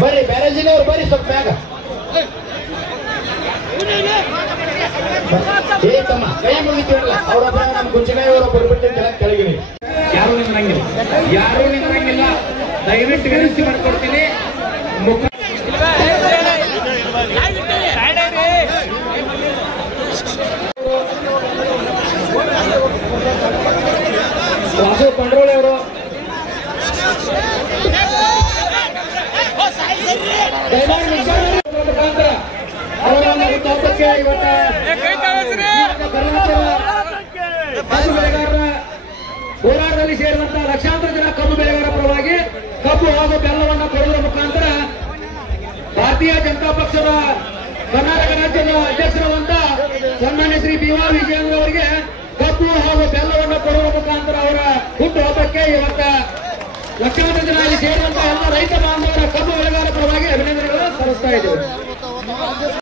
ಬರ್ರಿ ಬ್ಯಾರೇಜಿನವ್ರು ಬರ್ರಿ ಸ್ವಲ್ಪ ಬ್ಯಾಗ ಏ ತಮ್ಮ ಕೈ ಮುಗಿತೀರಲ್ಲ ಅವ್ರೊಬ್ಬ ನಮ್ಮ ಗುಂಜಗಾಯಿ ಅವರು ಬರ್ಬಿಟ್ಟು ಕೆಳಗಿನಿ ಯಾರು ನಿಂದ್ರಂಗಿಲ್ಲ ದಯವಿಟ್ಟು ವಿನಂತಿ ಮಾಡ್ಕೊಡ್ತೀನಿ ವಾಸು ಪಂಡ್ರೋಳಿ ಅವರು ಮುಖಾಂತರ ಅವರ ತೋಟಕ್ಕೆ ಕಬ್ಬು ಬೆಳೆಗಾರರ ಹೋರಾಟದಲ್ಲಿ ಸೇರಿದಂತಹ ಲಕ್ಷಾಂತರ ಜನ ಕಬ್ಬು ಬೆಳೆಗಾರರ ಪರವಾಗಿ ಕಬ್ಬು ಹಾಗೂ ಬೆಲ್ಲವನ್ನು ಕೊಡುವುದರ ಮುಖಾಂತರ ಭಾರತೀಯ ಜನತಾ ಪಕ್ಷದ ಕರ್ನಾಟಕ ರಾಜ್ಯದ ಅಧ್ಯಕ್ಷರಾದಂತ ಸನ್ಮಾನ್ಯ ಶ್ರೀ ಬಿ.ವಾ. ವಿಜಯೇಂದ್ರ ಅವರಿಗೆ ಕಬ್ಬು ಹಾಗೂ ಬೆಲ್ಲವನ್ನು ಕೊಡುವ ಮುಖಾಂತರ ಅವರ ಹುಟ್ಟುಹಬ್ಬಕ್ಕೆ ಇವತ್ತ ಲಕ್ಷಾಂತರ ಜನ ಸೇರಿದಂತಹ ಎಲ್ಲ ರೈತ ಬಾಂಧವರ ಕಬ್ಬು ಬೆಳೆಗಾರರ ಪರವಾಗಿ ಅಭಿನಂದನೆಗಳನ್ನು ಸಲ್ಲಿಸ್ತಾ ಇದ್ದೇವೆ.